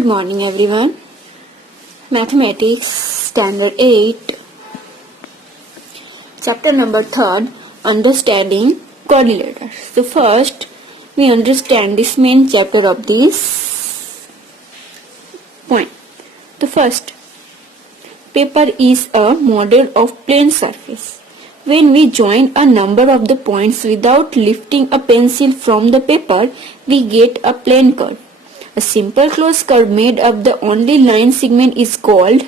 Good morning everyone. Mathematics Standard 8 Chapter number 3 Understanding Quadrilaters. So first we understand this main chapter of this point. The first, paper is a model of plane surface. When we join a number of the points without lifting a pencil from the paper, we get a plane curve. A simple closed curve made of the only line segment is called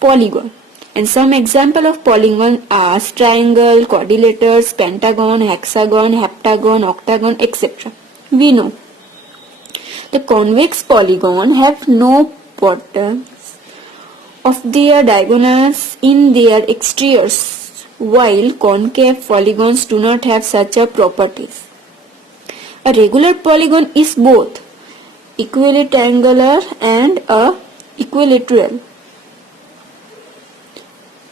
polygon. And some example of polygon are triangle, quadrilaters, pentagon, hexagon, heptagon, octagon, etc. We know the convex polygon have no bottoms of their diagonals in their exteriors, while concave polygons do not have such a properties. A regular polygon is both equilateral and a equilateral.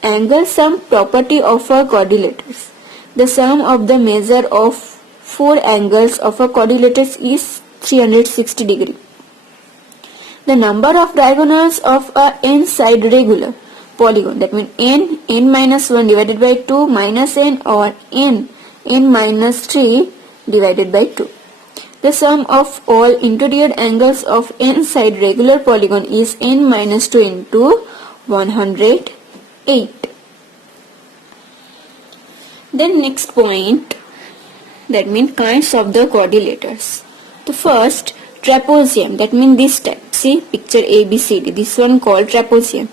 Angle sum property of a quadrilaters. The sum of the measure of four angles of a quadrilaters is 360 degree. The number of diagonals of a n-side regular polygon, that means n minus 1 divided by 2 minus n, or n minus 3 divided by 2. The sum of all interior angles of n-side regular polygon is n minus 2 into 108. Then next point, that means kinds of the quadrilaters. The first, trapezium, that means this type. See picture ABCD. This one called trapezium.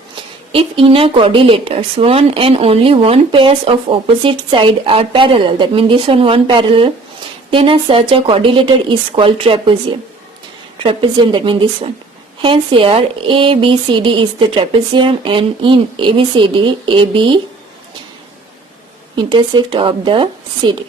If in a quadrilaters one and only one pairs of opposite side are parallel, that means this one parallel, then such a quadrilateral is called trapezium. Trapezium, that means this one. Hence here ABCD is the trapezium, and in ABCD AB intersect of the CD.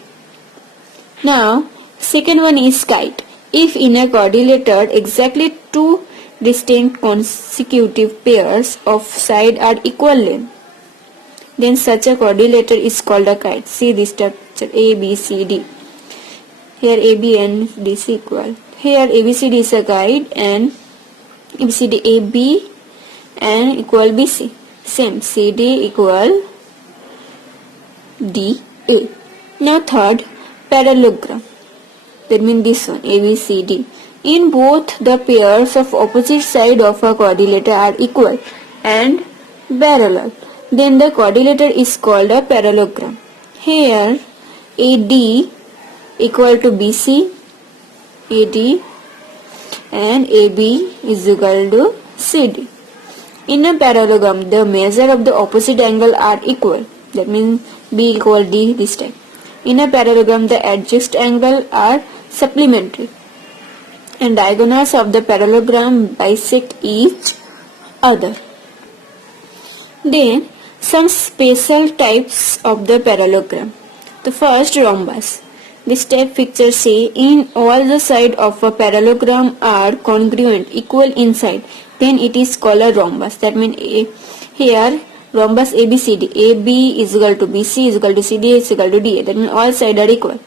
Now second one is kite. If in a quadrilateral exactly two distinct consecutive pairs of side are equal length, then such a quadrilateral is called a kite. See this structure ABCD. Here AB and DC equal. Here ABCD is a kite and ABCD AB and equal BC. Same CD equal DA. Now third, parallelogram. That means this one ABCD. In both the pairs of opposite side of a quadrilateral are equal and parallel, then the quadrilateral is called a parallelogram. Here AD equal to BC, AD and AB is equal to CD. In a parallelogram, the measure of the opposite angle are equal. That means B equal D this time. In a parallelogram, the adjacent angle are supplementary, and diagonals of the parallelogram bisect each other. Then some special types of the parallelogram. The first, rhombus. This type picture say in all the sides of a parallelogram are congruent, equal inside, then it is called a rhombus. That means here rhombus ABCD. AB is equal to BC is equal to CD is equal to DA. That means all sides are equal.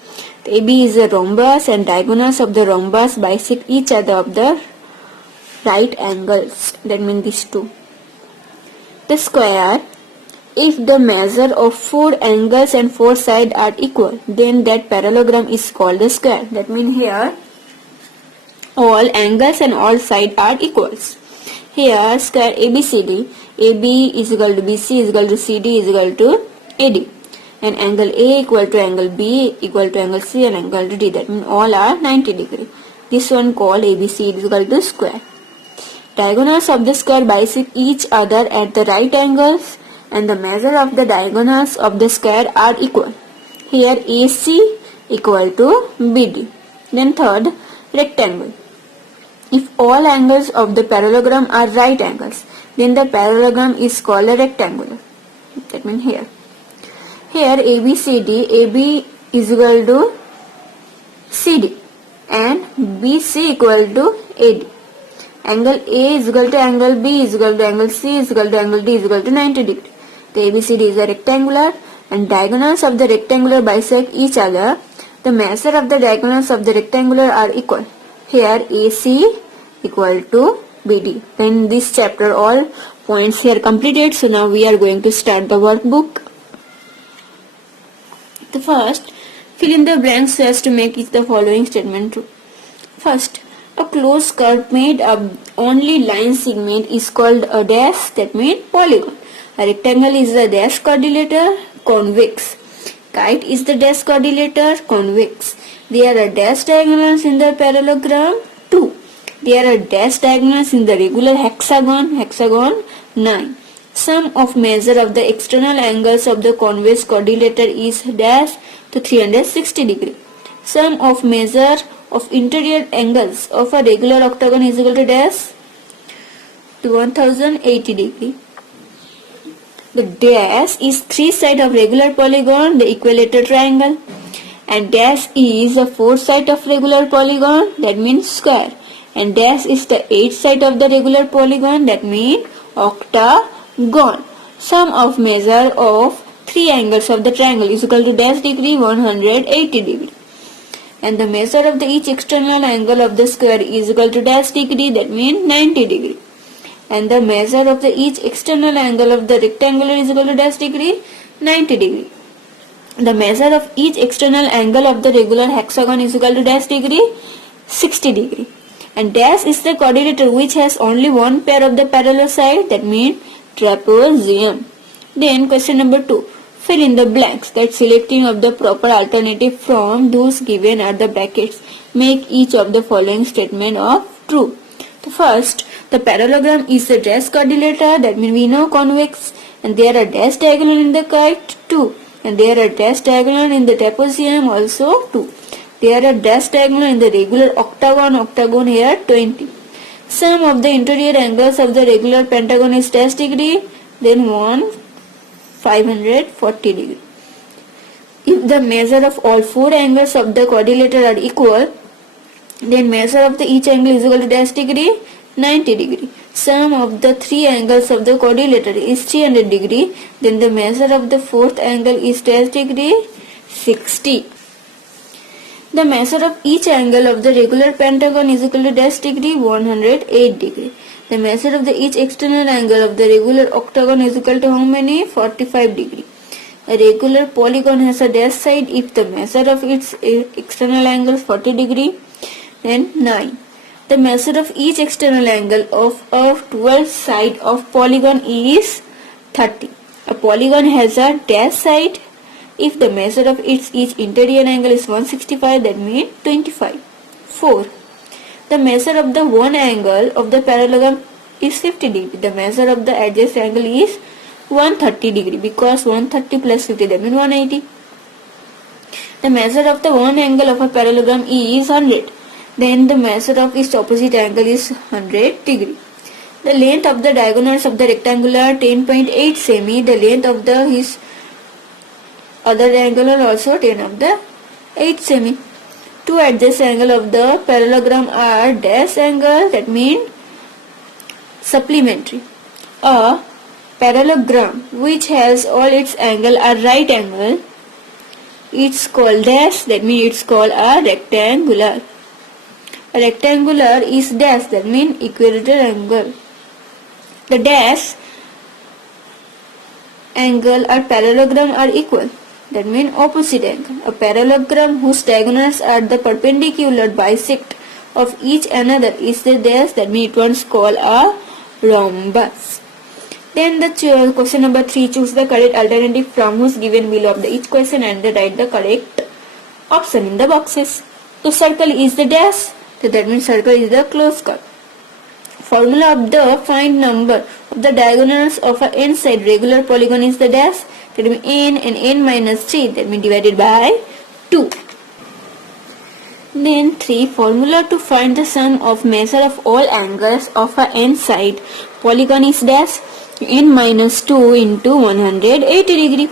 The AB is a rhombus and diagonals of the rhombus bisect each other of the right angles. That means these two. The square. If the measure of four angles and four sides are equal, then that parallelogram is called a square. That means here all angles and all sides are equals. Here square ABCD, AB is equal to BC is equal to CD is equal to AD, and angle A equal to angle B equal to angle C and angle to D. That means all are 90 degree. This one called ABC is equal to square. Diagonals of the square bisect each other at the right angles, and the measure of the diagonals of the square are equal. Here AC equal to BD. Then third, rectangle. If all angles of the parallelogram are right angles, then the parallelogram is called a rectangular. That means here ABCD, AB is equal to CD and BC equal to AD. Angle A is equal to angle B is equal to angle C is equal to angle D is equal to 90 degree. The ABCD is a rectangular and diagonals of the rectangular bisect each other. The measure of the diagonals of the rectangular are equal. Here AC equal to BD. Then this chapter all points here completed. So now we are going to start the workbook. The first, fill in the blanks so as to make each the following statement true. First, a closed curve made up only line segment is called a dash, that means polygon. A rectangle is the dash quadrilateral, convex. Kite is the dash quadrilateral, convex. There are dash diagonals in the parallelogram 2. There are dash diagonals in the regular hexagon 9. Sum of measure of the external angles of the convex quadrilateral is dash to 360 degree. Sum of measure of interior angles of a regular octagon is equal to dash to 1080 degree. The dash is 3 sides of regular polygon, the equilateral triangle, and dash is the 4 side of regular polygon, that means square, and dash is the 8 side of the regular polygon, that means octagon. Sum of measure of 3 angles of the triangle is equal to dash degree 180 degree. And the measure of the each external angle of the square is equal to dash degree, that means 90 degree. And the measure of the each external angle of the rectangular is equal to dash degree, 90 degree. The measure of each external angle of the regular hexagon is equal to dash degree, 60 degree. And dash is the quadrilateral which has only one pair of the parallel side, that means trapezium. Then question number 2. Fill in the blanks, that selecting of the proper alternative from those given at the brackets. Make each of the following statement of true. The first, the parallelogram is a dash quadrilateral, that means we know convex, and there are dash diagonal in the kite 2, and there are dash diagonal in the trapezium also 2. There are dash diagonal in the regular octagon here 20. Sum of the interior angles of the regular pentagon is dash degree, then 540 degree. If the measure of all 4 angles of the quadrilateral are equal, then measure of the each angle is equal to dash degree, 90 degree. Sum of the 3 angles of the quadrilateral is 300 degree, then the measure of the 4th angle is dash degree, 60. The measure of each angle of the regular pentagon is equal to dash degree, 108 degree. The measure of the each external angle of the regular octagon is equal to how many? 45 degree. A regular polygon has a dash side if the measure of its external angle is 40 degree, then 9. The measure of each external angle of a 12 side of polygon is 30. A polygon has a dash side if the measure of its each interior angle is 165, that means 25. 4. The measure of the one angle of the parallelogram is 50 degree. The measure of the adjacent angle is 130 degree because 130 plus 50, that means 180. The measure of the one angle of a parallelogram is 100. Then the measure of its opposite angle is 100 degree. The length of the diagonals of the rectangular 10.8 semi. The length of his other angular also 10 of the 8 semi. Two adjacent angle of the parallelogram are dash angle, that means supplementary. A parallelogram which has all its angle are right angle, it's called dash, that means it's called a rectangular. A rectangular is dash, that means equilateral angle. The dash angle or parallelogram are equal, that means opposite angle. A parallelogram whose diagonals are the perpendicular bisect of each another is the dash, that means it was called a rhombus. Then the question number 3, choose the correct alternative from whose given below of the each question and write the correct option in the boxes. The circle is the dash, so that means circle is the closed curve. Formula of the find number of the diagonals of a n-side regular polygon is the dash, that means n and n minus 3, that means divided by 2. Then 3, formula to find the sum of measure of all angles of a n-side polygon is dash, n minus 2 into 180 degree.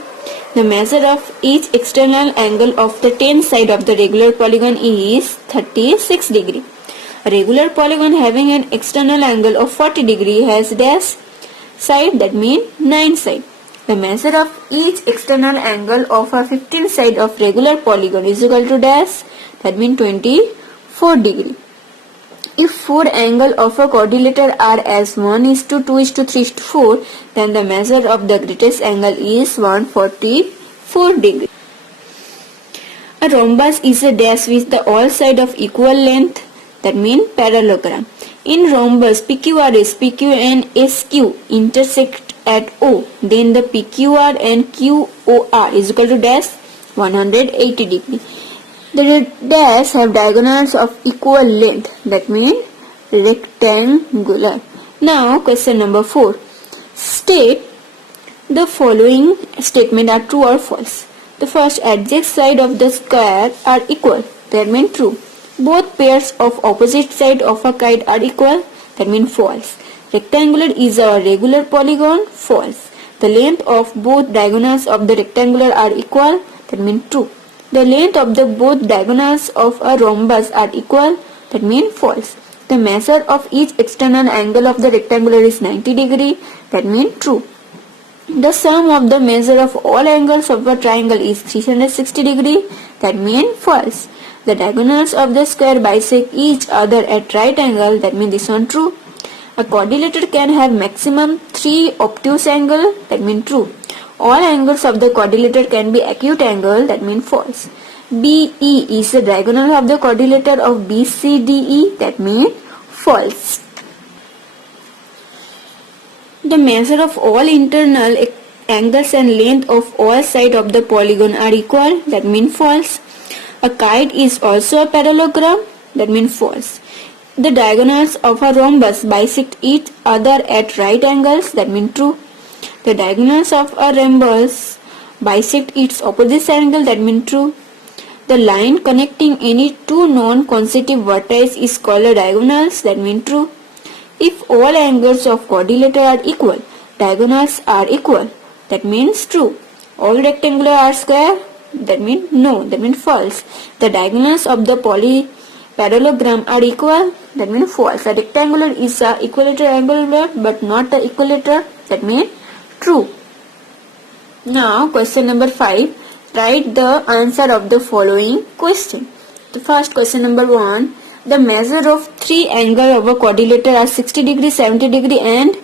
The measure of each external angle of the 10 side of the regular polygon is 36 degree. A regular polygon having an external angle of 40 degree has dash side, that means 9 side. The measure of each external angle of a 15 side of regular polygon is equal to dash, that means 24 degree. If four angles of a quadrilateral are as 1:2:3:4, then the measure of the greatest angle is 144 degrees. A rhombus is a dash with the all sides of equal length, that means parallelogram. In rhombus, PQR is PQ and SQ intersect at O. Then the PQR and QOR is equal to dash 180 degree. The dash have diagonals of equal length, that means rectangular. Now question number 4. State the following statement are true or false. The first, adjacent side of the square are equal, that means true. Both pairs of opposite side of a kite are equal, that means false. Rectangular is a regular polygon, false. The length of both diagonals of the rectangular are equal, that means true. The length of the both diagonals of a rhombus are equal, that means false. The measure of each external angle of the rectangular is 90 degree, that means true. The sum of the measure of all angles of a triangle is 360 degree, that means false. The diagonals of the square bisect each other at right angle, that means this one true. A quadrilateral can have maximum 3 obtuse angles, that means true. All angles of the quadrilateral can be acute angle, that means false. BE is the diagonal of the quadrilateral of BCDE, that means false. The measure of all internal angles and length of all sides of the polygon are equal, that means false. A kite is also a parallelogram, that means false. The diagonals of a rhombus bisect each other at right angles, that means true. The diagonals of a rhombus bisect its opposite angle, that means true. The line connecting any two non-consecutive vertices is called a diagonals, that means true. If all angles of quadrilateral are equal, diagonals are equal, that means true. All rectangular are square, that means no, that means false. The diagonals of the parallelogram are equal, that means false. A rectangular is a equilateral angular but not the equilateral, that means true. Now question number 5. Write the answer of the following question. The first question number 1. The measure of 3 angles of a quadrilateral are 60 degree, 70 degree and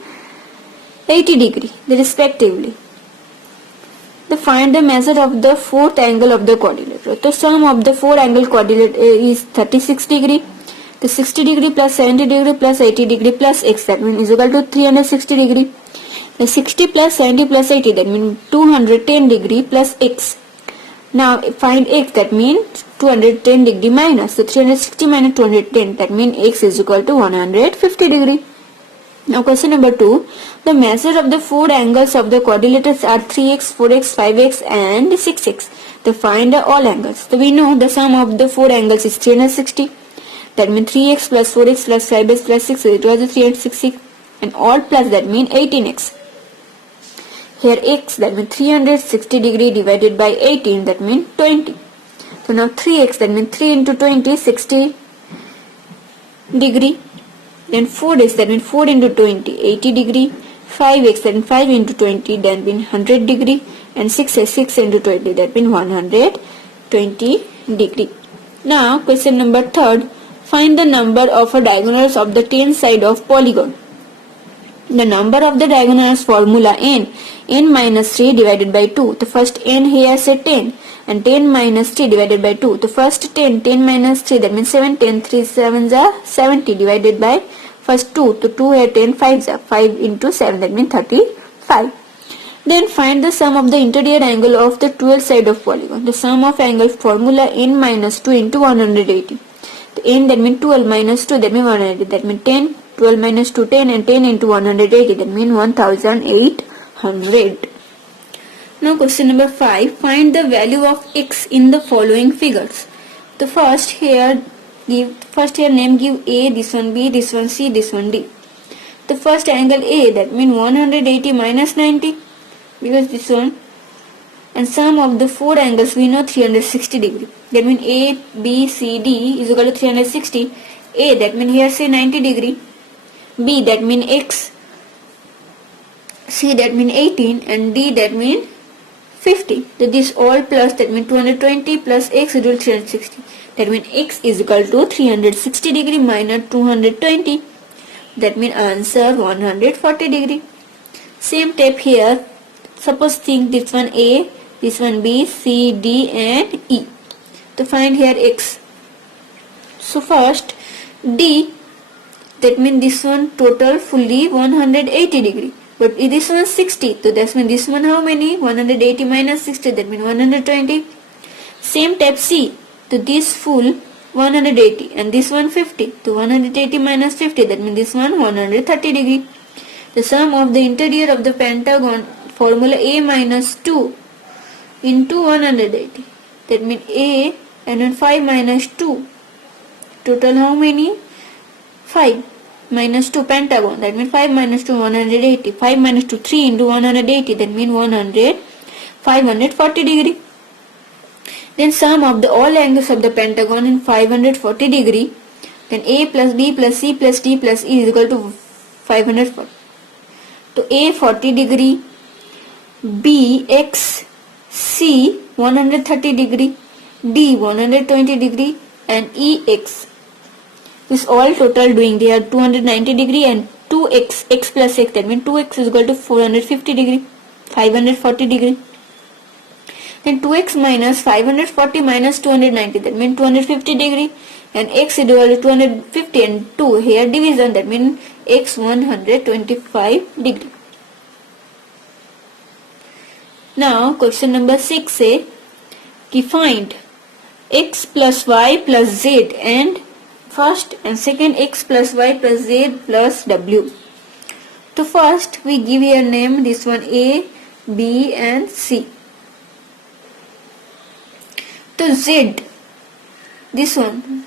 80 degree respectively. Find the measure of the fourth angle of the quadrilateral. The sum of the 4 angle quadrilateral is 36 degree. The 60 degree plus 70 degree plus 80 degree plus x, that means is equal to 360 degree. The 60 plus 70 plus 80, that means 210 degree plus x. Now find x, that means 210 degree minus. So 360 minus 210, that means x is equal to 150 degree. Now question number 2. The measure of the 4 angles of the quadrilaterals are 3x, 4x, 5x and 6x. Find all angles. So we know the sum of the 4 angles is 360. That means 3x plus 4x plus 5x plus 6, it was 360, and all plus, that means 18x. Here x, that means 360 degree divided by 18, that means 20. So now 3x, that means 3 into 20, 60 degree. Then 4x, that means 4 into 20, 80 degree. 5x, that means 5 into 20, that means 100 degree. And 6x, 6 into 20, that means 120 degree. Now question number 3. Find the number of diagonals of the 10 side of polygon. The number of the diagonals formula n minus 3 divided by 2. The first n here say 10 and 10 minus 3 divided by 2. The first 10 minus 3, that means 7, 10, 3 7s are 70 divided by first 2. To 2 here 10 5s are 5 into 7, that means 35. Then find the sum of the interior angle of the 12 side of polygon. The sum of angle formula n minus 2 into 180. The n, that means 12 minus 2, that means 180, that means 10. 12 minus 2, 10 and 10 into 180, that means 1800. Now question number 5. Find the value of x in the following figures. The first here name give A, this one B, this one C, this one D. The first angle A, that means 180 minus 90, because this one, and sum of the 4 angles we know 360 degree. That means A, B, C, D is equal to 360. A, that means here say 90 degree. B, that means x. C, that means 18, and D, that means 50. So this all plus, that means 220 plus x is equal to 360. That means x is equal to 360 degree minus 220. That means answer 140 degree. Same step here. Suppose think this one A, this one B, C, D and E. To find here x. So first D, that means this one total fully 180 degree. But this one 60. So that means this one how many? 180 minus 60, that means 120. Same type C. So this full 180 and this one 50. So 180 minus 50, that means this one 130 degree. The sum of the interior of the pentagon, formula A minus 2 into 180. That means A and then 5 minus 2. Total how many? 5 minus 2 pentagon. That means 5 minus 2 180. 5 minus 2 3 into 180. That means 540 degree. Then sum of the all angles of the pentagon in 540 degree. Then A plus B plus C plus D plus E is equal to 540. So A 40 degree, B X C 130 degree, D 120 degree and E X. This all total doing they are 290 degree and 2x x plus x, that means 2x is equal to 450 degree, 540 degree. Then 2x minus 540 minus 290, that means 250 degree, and x is equal to 250 and 2 here division, that means x 125 degree. Now question number 6 say कि find x plus y plus z and first and second x plus y plus z plus w. So first we give here name, this one A, B and C. So Z, this one,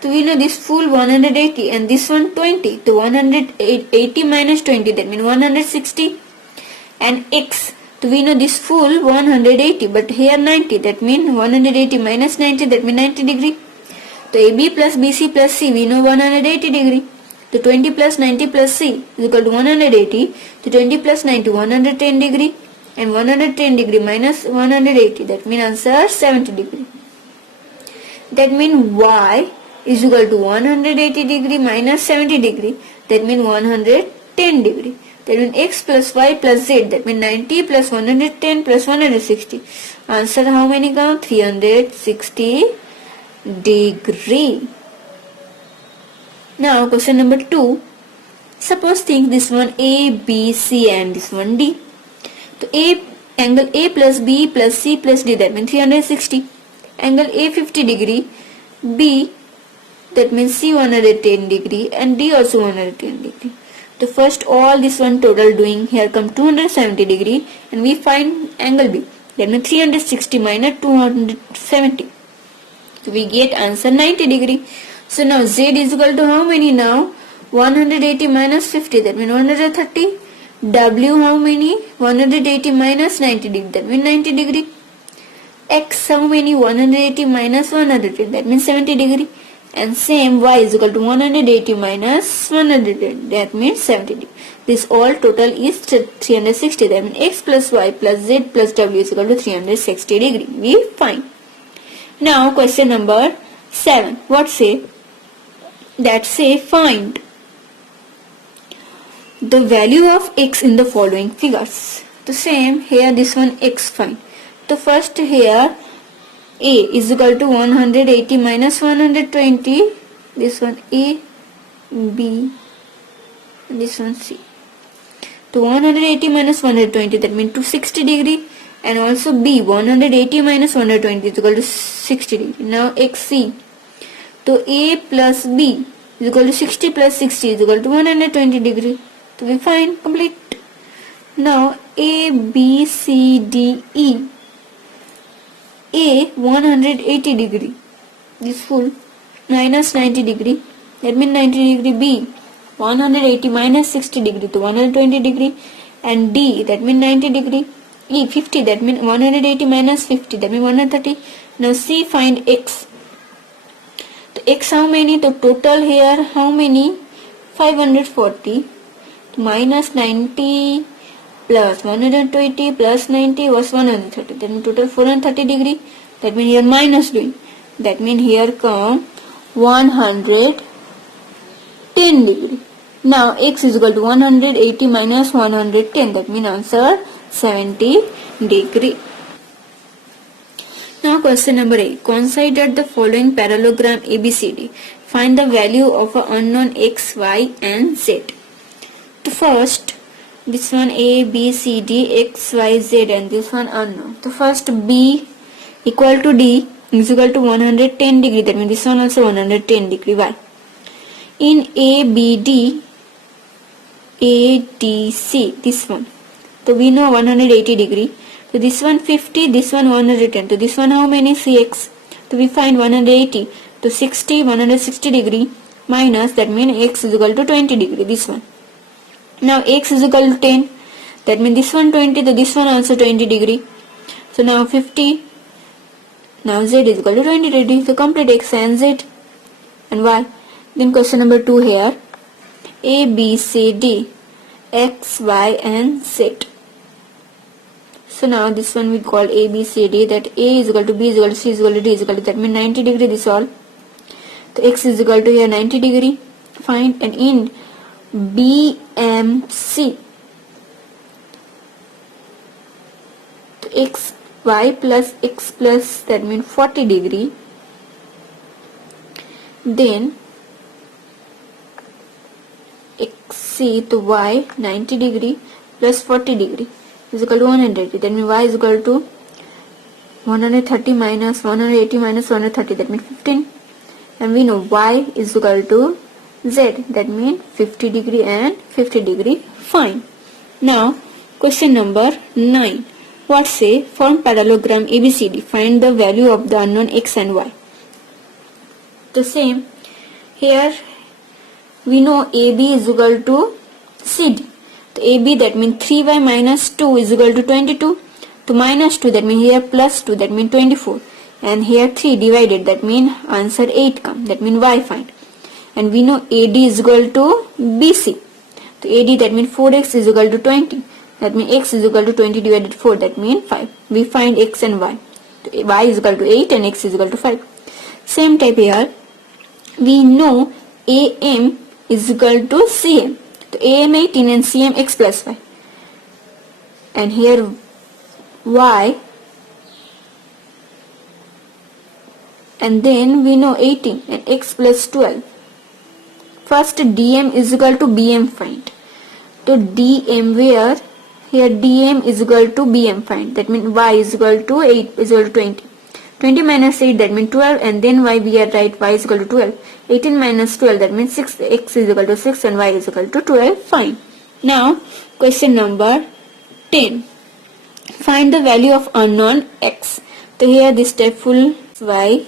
so we know this full 180 and this one 20. So 180 minus 20, that means 160. And x, so we know this full 180 but here 90, that means 180 minus 90, that means 90 degree. So AB plus BC plus C, we know 180 degree. So 20 plus 90 plus C is equal to 180. So 20 plus 90, 110 degree. And 110 degree minus 180, that means answer 70 degree. That means Y is equal to 180 degree minus 70 degree, that means 110 degree. That means x plus y plus z, that means 90 plus 110 plus 160. Answer how many count? 360 degree. Now question number 2. Suppose think this one A, B, C and this one D. So angle A plus B plus C plus D, that means 360. Angle A 50 degree, B, that means C 110 degree and D also 110 degree. So first all this one total doing, here come 270 degree and we find angle B, that means 360 minus 270. So we get answer 90 degree. So now Z is equal to how many now? 180 minus 50, that means 130. W how many? 180 minus 90 degree, that means 90 degree. X how many? 180 minus 110, that means 70 degree. And same Y is equal to 180 minus 110, that means 70 degree. This all total is 360, that means X plus Y plus Z plus W is equal to 360 degree. We find. Now question number 7. What say? That say find the value of x in the following figures. The same here, this one x find. So first here A is equal to 180 minus 120, this one A, B and this one C. So 180 minus 120, that means 260 degree, and also B 180 minus 120 is equal to 60 degree. Now XC, so A plus B is equal to 60 plus 60 is equal to 120 degree. So we find complete. Now A, B, C, D, E. A 180 degree, this full, minus 90 degree, that means 90 degree. B 180 minus 60 degree to 120 degree, and D, that means 90 degree. E 50, that means 180 minus 50, that means 130. Now C find X. So X how many? The total here how many? 540 minus 90 plus 120 plus 90 was 130, then total 430 degree, that means here minus doing. that means here come 110 degree. Now x is equal to 180 minus 110, that means answer 70 degree. Now question number 8. Consider the following parallelogram ABCD. Find the value of an unknown x, y and z. The first, this one A, B, C, D, X, Y, Z, and this one unknown. The first B equal to D is equal to 110 degree, that means this one also 110 degree. Why? In ABD, ADC, this one, so we know 180 degree. So this one 50, this one 110. So this one how many? Cx. So we find 180. So 60, 160 degree minus, that means x is equal to 20 degree. This one. Now x is equal to 10. That means this one 20. So this one also 20 degree. So now 50. Now z is equal to 20 degree. So complete x and z and y. Then question number 2 here. A, B, C, D, X, Y and Z. So now this one we call A, B, C, D, that A is equal to B is equal to C is equal to D is equal to, that means 90 degree this all. So X is equal to here 90 degree. Fine. And in BMC, so X, Y plus X plus, that means 40 degree. Then XC to Y 90 degree plus 40 degree is equal to 180. That means Y is equal to 130 minus 180 minus 130, that means 15. And we know Y is equal to Z, that means 50 degree and 50 degree. Fine. Now question number 9. What say? Form parallelogram ABCD. Find the value of the unknown X and Y. The same. Here we know AB is equal to CD. So AB, that means 3y minus 2 is equal to 22. To minus 2, that means here plus 2, that means 24. And here 3 divided, that means answer 8 come. That means y find. And we know AD is equal to BC. So AD, that means 4x is equal to 20. That means x is equal to 20 divided 4, that means 5. We find x and y. So y is equal to 8 and x is equal to 5. Same type here. We know AM is equal to CM. So AM 18 and CM x plus y. And here y, and then we know 18 and x plus 12. First DM is equal to BM find. So DM where? Here DM is equal to BM find. That means y is equal to 8 is equal to 20. 20 minus 8, that means 12, and then y we are right, y is equal to 12. 18 minus 12, that means 6, x is equal to 6 and y is equal to 12. Fine. Now question number 10. Find the value of unknown x. So here this step full y,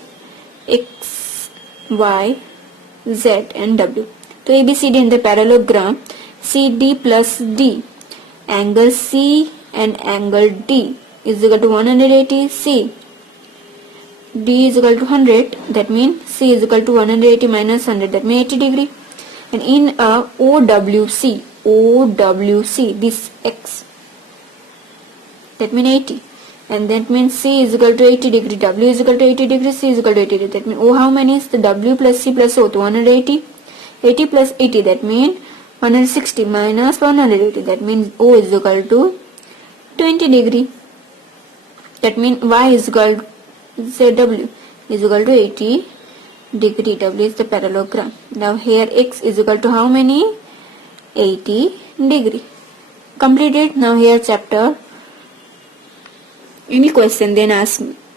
x, y, z and w. So ABCD in the parallelogram CD plus D. Angle C and angle D is equal to 180. C. D is equal to 100, that means C is equal to 180 minus 100, that means 80 degree. And in a OWC, this X, that means 80. And that means C is equal to 80 degree, W is equal to 80 degree, C is equal to 80 degree. That means O how many is the W plus C plus O? To 180. 80 plus 80, that means 160 minus 180, that means O is equal to 20 degree. That means Y is equal to ZW is equal to 80 degree. W is the parallelogram. Now here X is equal to how many? 80 degree. Completed. Now here chapter. Any question then ask me.